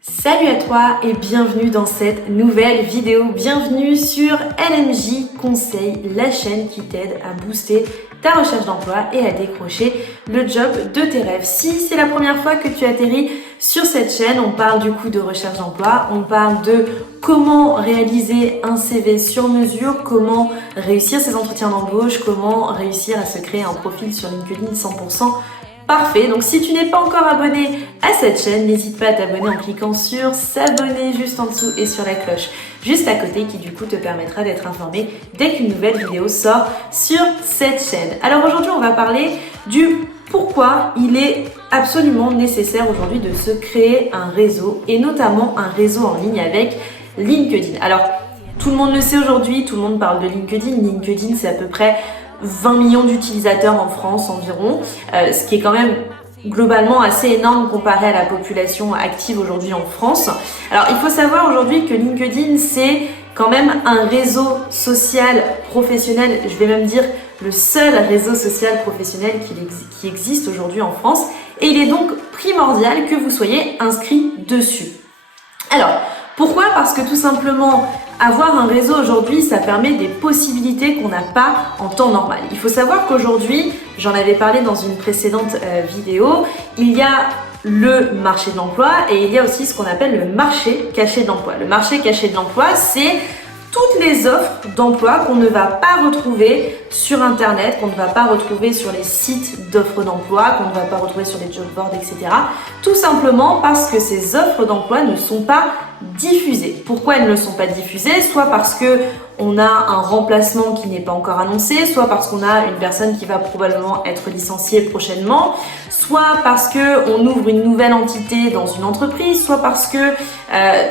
Salut à toi et bienvenue dans cette nouvelle vidéo. Bienvenue sur LMJ Conseil, la chaîne qui t'aide à booster ta recherche d'emploi et à décrocher le job de tes rêves. Si c'est la première fois que tu atterris sur cette chaîne, on parle du coup de recherche d'emploi, on parle de comment réaliser un CV sur mesure, comment réussir ses entretiens d'embauche, comment réussir à se créer un profil sur LinkedIn 100% parfait. Donc si tu n'es pas encore abonné à cette chaîne, n'hésite pas à t'abonner en cliquant sur s'abonner juste en dessous et sur la cloche juste à côté qui du coup te permettra d'être informé dès qu'une nouvelle vidéo sort sur cette chaîne. Alors aujourd'hui on va parler du pourquoi il est absolument nécessaire aujourd'hui de se créer un réseau et notamment un réseau en ligne avec LinkedIn. Alors tout le monde le sait aujourd'hui, tout le monde parle de LinkedIn. LinkedIn c'est à peu près 20 millions d'utilisateurs en France environ, ce qui est quand même globalement assez énorme comparé à la population active aujourd'hui en France. Alors il faut savoir aujourd'hui que LinkedIn c'est quand même un réseau social professionnel, je vais même dire le seul réseau social professionnel qui existe aujourd'hui en France, et il est donc primordial que vous soyez inscrit dessus. Alors pourquoi ? Parce que tout simplement, avoir un réseau aujourd'hui, ça permet des possibilités qu'on n'a pas en temps normal. Il faut savoir qu'aujourd'hui, j'en avais parlé dans une précédente vidéo, il y a le marché de l'emploi et il y a aussi ce qu'on appelle le marché caché de l'emploi. Le marché caché de l'emploi, c'est toutes les offres d'emploi qu'on ne va pas retrouver sur Internet, qu'on ne va pas retrouver sur les sites d'offres d'emploi, qu'on ne va pas retrouver sur les job boards, etc. Tout simplement parce que ces offres d'emploi ne sont pas diffusées. Pourquoi elles ne sont pas diffusées ? Soit parce que on a un remplacement qui n'est pas encore annoncé, soit parce qu'on a une personne qui va probablement être licenciée prochainement, soit parce que on ouvre une nouvelle entité dans une entreprise, soit parce que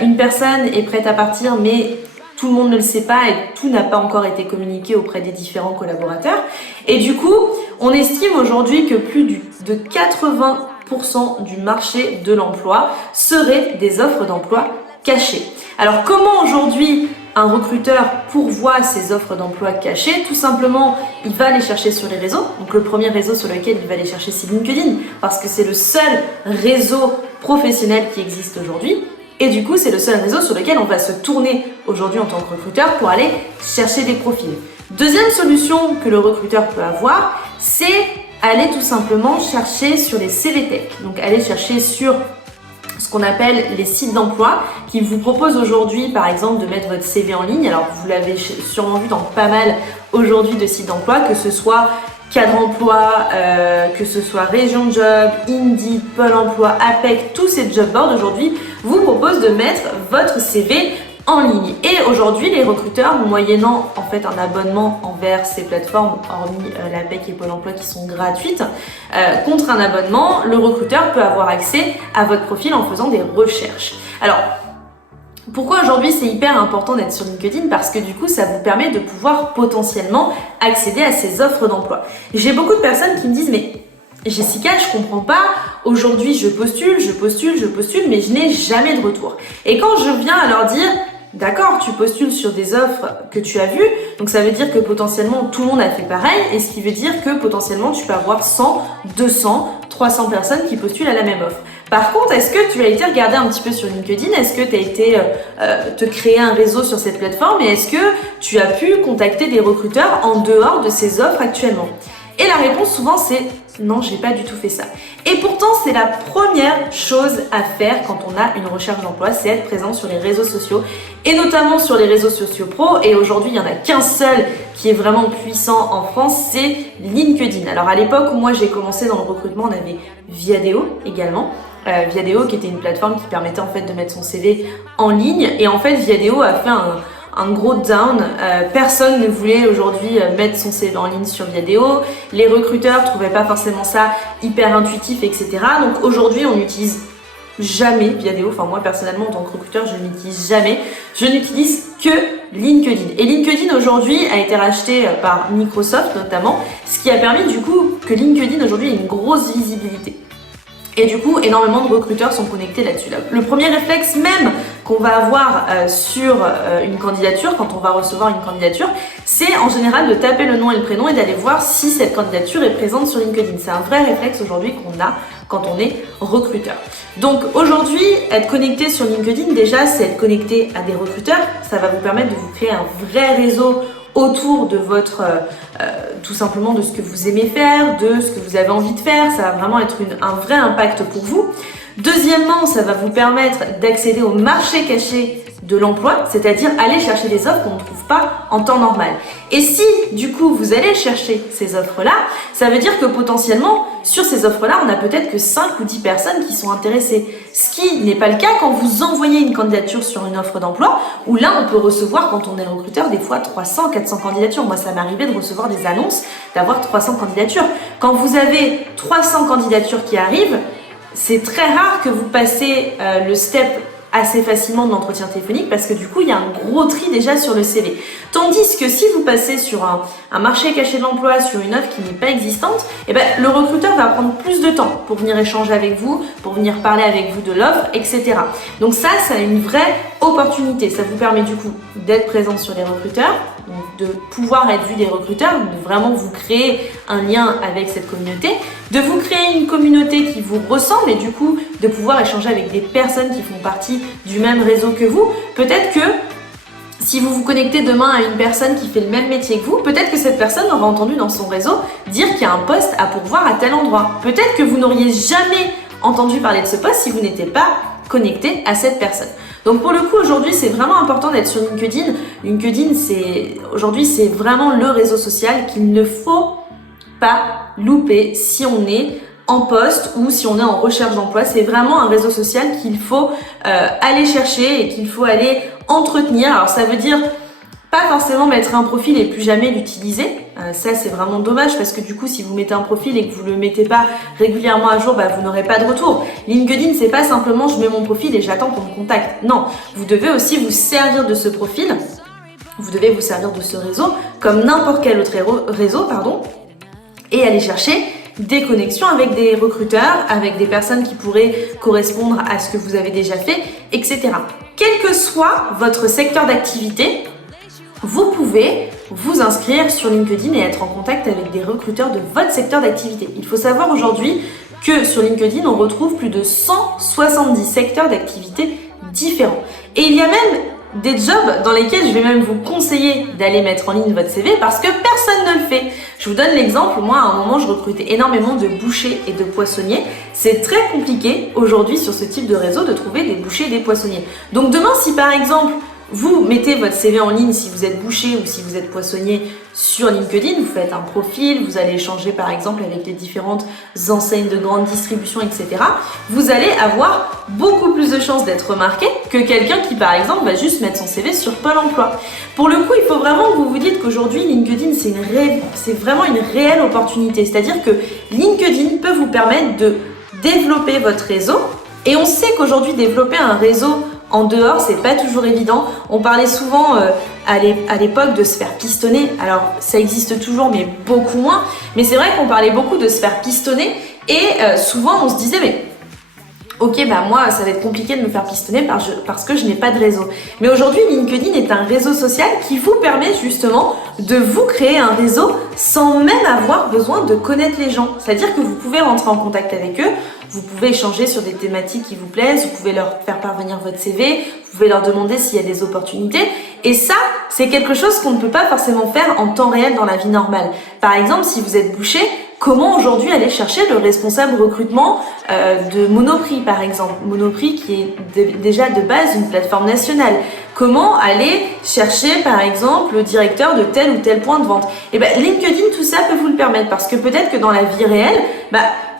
une personne est prête à partir mais tout le monde ne le sait pas et tout n'a pas encore été communiqué auprès des différents collaborateurs. Et du coup, on estime aujourd'hui que plus de 80% du marché de l'emploi serait des offres d'emploi cachées. Alors comment aujourd'hui un recruteur pourvoit ces offres d'emploi cachées ? Tout simplement, il va les chercher sur les réseaux. Donc le premier réseau sur lequel il va les chercher, c'est LinkedIn, parce que c'est le seul réseau professionnel qui existe aujourd'hui. Et du coup, c'est le seul réseau sur lequel on va se tourner aujourd'hui en tant que recruteur pour aller chercher des profils. Deuxième solution que le recruteur peut avoir, c'est aller tout simplement chercher sur les CV Tech. Donc aller chercher sur ce qu'on appelle les sites d'emploi qui vous proposent aujourd'hui par exemple de mettre votre CV en ligne. Alors vous l'avez sûrement vu dans pas mal aujourd'hui de sites d'emploi, que ce soit Cadre Emploi, que ce soit Région Job, Indeed, Pôle Emploi, APEC, tous ces job boards aujourd'hui vous proposent de mettre votre CV en ligne. Et aujourd'hui, les recruteurs, moyennant en fait un abonnement envers ces plateformes, hormis l'APEC et Pôle Emploi qui sont gratuites, contre un abonnement, le recruteur peut avoir accès à votre profil en faisant des recherches. Alors, pourquoi aujourd'hui c'est hyper important d'être sur LinkedIn ? Parce que du coup ça vous permet de pouvoir potentiellement accéder à ces offres d'emploi. J'ai beaucoup de personnes qui me disent mais Jessica, je comprends pas, aujourd'hui je postule, mais je n'ai jamais de retour. Et quand je viens à leur dire d'accord, tu postules sur des offres que tu as vues, donc ça veut dire que potentiellement tout le monde a fait pareil, et ce qui veut dire que potentiellement tu peux avoir 100, 200, 300 personnes qui postulent à la même offre. Par contre, est-ce que tu as été regarder un petit peu sur LinkedIn ? Est-ce que tu as été te créer un réseau sur cette plateforme ? Et est-ce que tu as pu contacter des recruteurs en dehors de ces offres actuellement ? Et la réponse souvent c'est non, j'ai pas du tout fait ça. Et pourtant c'est la première chose à faire quand on a une recherche d'emploi, c'est être présent sur les réseaux sociaux et notamment sur les réseaux sociaux pro. Et aujourd'hui il y en a qu'un seul qui est vraiment puissant en France, c'est LinkedIn. Alors à l'époque où moi j'ai commencé dans le recrutement, on avait Viadeo également. Viadeo qui était une plateforme qui permettait en fait de mettre son CV en ligne, et en fait Viadeo a fait un gros down. Personne ne voulait aujourd'hui mettre son CV en ligne sur Viadeo. Les recruteurs trouvaient pas forcément ça hyper intuitif, etc. Donc aujourd'hui, on n'utilise jamais Viadeo. Enfin, moi personnellement, en tant que recruteur, je n'utilise jamais. Je n'utilise que LinkedIn. Et LinkedIn aujourd'hui a été racheté par Microsoft notamment, ce qui a permis du coup que LinkedIn aujourd'hui ait une grosse visibilité. Et du coup, énormément de recruteurs sont connectés là-dessus. Le premier réflexe même qu'on va avoir sur une candidature, quand on va recevoir une candidature, c'est en général de taper le nom et le prénom et d'aller voir si cette candidature est présente sur LinkedIn. C'est un vrai réflexe aujourd'hui qu'on a quand on est recruteur. Donc aujourd'hui, être connecté sur LinkedIn, déjà, c'est être connecté à des recruteurs. Ça va vous permettre de vous créer un vrai réseau autour de votre, tout simplement de ce que vous aimez faire, de ce que vous avez envie de faire. Ça va vraiment être un vrai impact pour vous. Deuxièmement, ça va vous permettre d'accéder au marché caché de l'emploi, c'est-à-dire aller chercher des offres qu'on ne trouve pas en temps normal. Et si, du coup, vous allez chercher ces offres-là, ça veut dire que potentiellement, sur ces offres-là, on a peut-être que 5 ou 10 personnes qui sont intéressées. Ce qui n'est pas le cas quand vous envoyez une candidature sur une offre d'emploi, où là, on peut recevoir, quand on est recruteur, des fois 300, 400 candidatures. Moi, ça m'est arrivé de recevoir des annonces, d'avoir 300 candidatures. Quand vous avez 300 candidatures qui arrivent, c'est très rare que vous passez le step assez facilement de l'entretien téléphonique parce que du coup, il y a un gros tri déjà sur le CV. Tandis que si vous passez sur un marché caché de l'emploi, sur une offre qui n'est pas existante, eh ben, le recruteur va prendre plus de temps pour venir échanger avec vous, pour venir parler avec vous de l'offre, etc. Donc ça a une vraie opportunité. Ça vous permet du coup d'être présent sur les recruteurs, de pouvoir être vu des recruteurs, de vraiment vous créer un lien avec cette communauté, de vous créer une communauté qui vous ressemble et du coup de pouvoir échanger avec des personnes qui font partie du même réseau que vous. Peut-être que si vous vous connectez demain à une personne qui fait le même métier que vous, peut-être que cette personne aura entendu dans son réseau dire qu'il y a un poste à pourvoir à tel endroit. Peut-être que vous n'auriez jamais entendu parler de ce poste si vous n'étiez pas connecté à cette personne. Donc pour le coup, aujourd'hui, c'est vraiment important d'être sur LinkedIn. LinkedIn, aujourd'hui, c'est vraiment le réseau social qu'il ne faut pas louper si on est en poste ou si on est en recherche d'emploi. C'est vraiment un réseau social qu'il faut aller chercher et qu'il faut aller entretenir. Alors ça veut dire pas forcément mettre un profil et plus jamais l'utiliser. Ça, c'est vraiment dommage parce que du coup, si vous mettez un profil et que vous le mettez pas régulièrement à jour, vous n'aurez pas de retour. LinkedIn, c'est pas simplement je mets mon profil et j'attends qu'on me contacte. Non, vous devez aussi vous servir de ce profil. Vous devez vous servir de ce réseau comme n'importe quel autre réseau, et aller chercher des connexions avec des recruteurs, avec des personnes qui pourraient correspondre à ce que vous avez déjà fait, etc. Quel que soit votre secteur d'activité, vous pouvez vous inscrire sur LinkedIn et être en contact avec des recruteurs de votre secteur d'activité. Il faut savoir aujourd'hui que sur LinkedIn, on retrouve plus de 170 secteurs d'activité différents. Et il y a même des jobs dans lesquels je vais même vous conseiller d'aller mettre en ligne votre CV parce que personne ne le fait. Je vous donne l'exemple, moi à un moment je recrutais énormément de bouchers et de poissonniers. C'est très compliqué aujourd'hui sur ce type de réseau de trouver des bouchers et des poissonniers. Donc demain, si par exemple vous mettez votre CV en ligne, si vous êtes boucher ou si vous êtes poissonnier sur LinkedIn, vous faites un profil, vous allez échanger par exemple avec les différentes enseignes de grande distribution, etc. Vous allez avoir beaucoup plus de chances d'être remarqué que quelqu'un qui par exemple va juste mettre son CV sur Pôle emploi. Pour le coup, il faut vraiment que vous vous dites qu'aujourd'hui LinkedIn c'est vraiment une réelle opportunité. C'est-à-dire que LinkedIn peut vous permettre de développer votre réseau et on sait qu'aujourd'hui développer un réseau en dehors, c'est pas toujours évident. On parlait souvent à l'époque de se faire pistonner. Alors, ça existe toujours, mais beaucoup moins. Mais c'est vrai qu'on parlait beaucoup de se faire pistonner. Et souvent, on se disait, mais ok, moi, ça va être compliqué de me faire pistonner parce que je n'ai pas de réseau. Mais aujourd'hui, LinkedIn est un réseau social qui vous permet justement de vous créer un réseau sans même avoir besoin de connaître les gens. C'est-à-dire que vous pouvez rentrer en contact avec eux, vous pouvez échanger sur des thématiques qui vous plaisent, vous pouvez leur faire parvenir votre CV, vous pouvez leur demander s'il y a des opportunités. Et ça, c'est quelque chose qu'on ne peut pas forcément faire en temps réel dans la vie normale. Par exemple, si vous êtes boucher, comment aujourd'hui aller chercher le responsable recrutement de Monoprix, par exemple. Monoprix qui est déjà de base une plateforme nationale. Comment aller chercher, par exemple, le directeur de tel ou tel point de vente. Et LinkedIn, tout ça peut vous le permettre parce que peut-être que dans la vie réelle,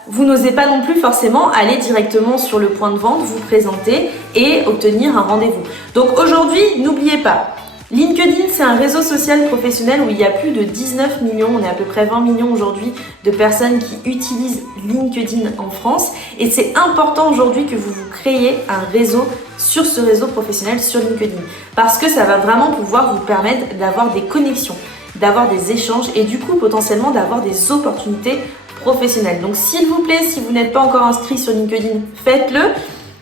vous n'osez pas non plus forcément aller directement sur le point de vente, vous présenter et obtenir un rendez-vous. Donc aujourd'hui, n'oubliez pas, LinkedIn, c'est un réseau social professionnel où il y a plus de 19 millions, on est à peu près 20 millions aujourd'hui de personnes qui utilisent LinkedIn en France. Et c'est important aujourd'hui que vous vous créiez un réseau sur ce réseau professionnel sur LinkedIn. Parce que ça va vraiment pouvoir vous permettre d'avoir des connexions, d'avoir des échanges et du coup potentiellement d'avoir des opportunités professionnelles. Donc s'il vous plaît, si vous n'êtes pas encore inscrit sur LinkedIn, faites-le.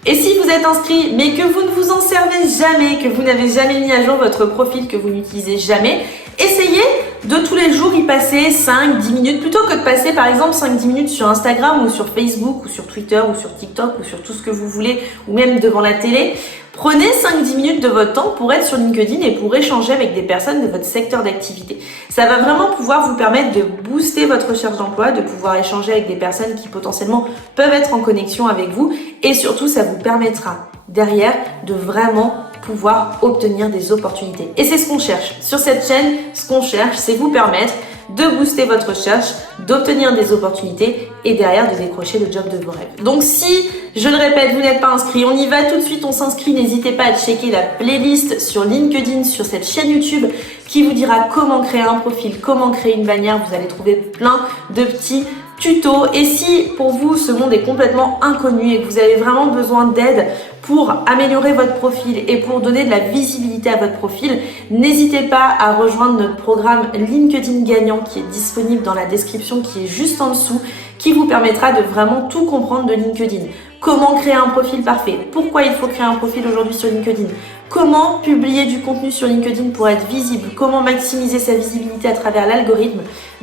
Et si vous êtes inscrit mais que vous ne vous en servez jamais, que vous n'avez jamais mis à jour votre profil, que vous n'utilisez jamais, essayez de tous les jours y passer 5-10 minutes, plutôt que de passer par exemple 5-10 minutes sur Instagram ou sur Facebook ou sur Twitter ou sur TikTok ou sur tout ce que vous voulez, ou même devant la télé. Prenez 5-10 minutes de votre temps pour être sur LinkedIn et pour échanger avec des personnes de votre secteur d'activité. Ça va vraiment pouvoir vous permettre de booster votre recherche d'emploi, de pouvoir échanger avec des personnes qui potentiellement peuvent être en connexion avec vous, et surtout ça vous permettra derrière de vraiment pouvoir obtenir des opportunités. Et c'est ce qu'on cherche. Sur cette chaîne, ce qu'on cherche, c'est vous permettre de booster votre recherche, d'obtenir des opportunités et derrière de décrocher le job de vos rêves. Donc si, je le répète, vous n'êtes pas inscrit, on y va tout de suite, on s'inscrit. N'hésitez pas à checker la playlist sur LinkedIn, sur cette chaîne YouTube qui vous dira comment créer un profil, comment créer une bannière. Vous allez trouver plein de petits tutos. Et si pour vous ce monde est complètement inconnu et que vous avez vraiment besoin d'aide pour améliorer votre profil et pour donner de la visibilité à votre profil, n'hésitez pas à rejoindre notre programme LinkedIn Gagnant qui est disponible dans la description, qui est juste en dessous, qui vous permettra de vraiment tout comprendre de LinkedIn. Comment créer un profil parfait? Pourquoi il faut créer un profil aujourd'hui sur LinkedIn? Comment publier du contenu sur LinkedIn pour être visible? Comment maximiser sa visibilité à travers l'algorithme?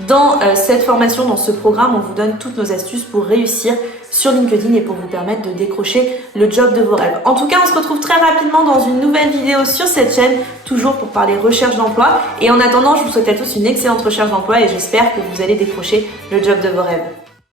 Dans cette formation, dans ce programme, on vous donne toutes nos astuces pour réussir sur LinkedIn et pour vous permettre de décrocher le job de vos rêves. En tout cas, on se retrouve très rapidement dans une nouvelle vidéo sur cette chaîne, toujours pour parler recherche d'emploi. Et en attendant, je vous souhaite à tous une excellente recherche d'emploi et j'espère que vous allez décrocher le job de vos rêves.